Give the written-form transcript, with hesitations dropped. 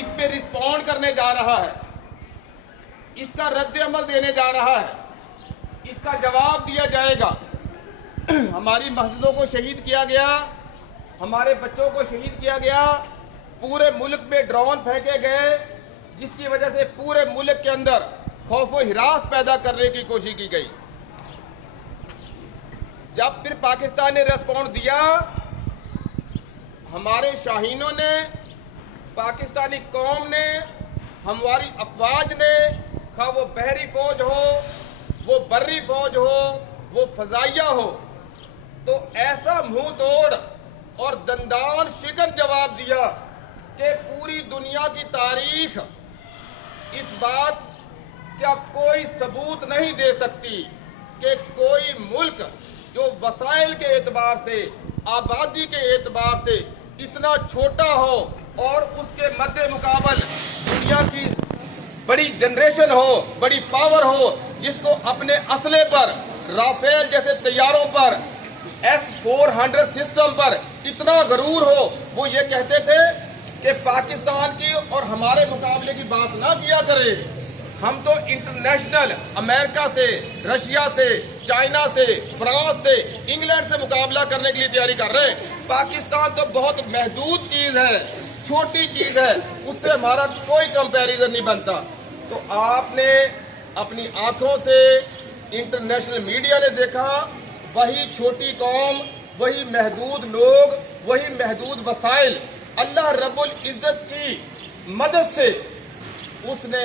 اس پہ رسپونڈ کرنے جا رہا ہے، اس کا رد عمل دینے جا رہا ہے، اس کا جواب دیا جائے گا۔ ہماری مسجدوں کو شہید کیا گیا، ہمارے بچوں کو شہید کیا گیا، پورے ملک میں ڈرون پھینکے گئے، جس کی وجہ سے پورے ملک کے اندر خوف و ہراس پیدا کرنے کی کوشش کی گئی۔ جب پھر پاکستان نے ریسپونڈ دیا، ہمارے شاہینوں نے، پاکستانی قوم نے، ہماری افواج نے، خواہ وہ بحری فوج ہو، وہ بری فوج ہو، وہ فضائیہ ہو، تو ایسا منہ توڑ اور دندان شکن جواب دیا کہ پوری دنیا کی تاریخ اس بات کا کوئی ثبوت نہیں دے سکتی کہ کوئی ملک جو وسائل کے اعتبار سے، آبادی کے اعتبار سے اتنا چھوٹا ہو اور اس کے مد مقابل دنیا کی بڑی جنریشن ہو، بڑی پاور ہو، جس کو اپنے اسلحے پر، رافیل جیسے طیاروں پر، S-400 سسٹم پر اتنا غرور ہو، وہ یہ کہتے تھے کہ پاکستان کی اور ہمارے مقابلے کی بات نہ کیا کرے، ہم تو انٹرنیشنل امریکہ سے، رشیا سے، چائنا سے، فرانس سے، انگلینڈ سے مقابلہ کرنے کے لیے تیاری کر رہے ہیں۔ پاکستان تو بہت محدود چیز ہے، چھوٹی چیز ہے، اس سے ہمارا کوئی کمپیریزن نہیں بنتا۔ تو آپ نے اپنی آنکھوں سے، انٹرنیشنل میڈیا نے دیکھا، وہی چھوٹی قوم، وہی محدود لوگ، وہی محدود وسائل، اللہ رب العزت کی مدد سے اس نے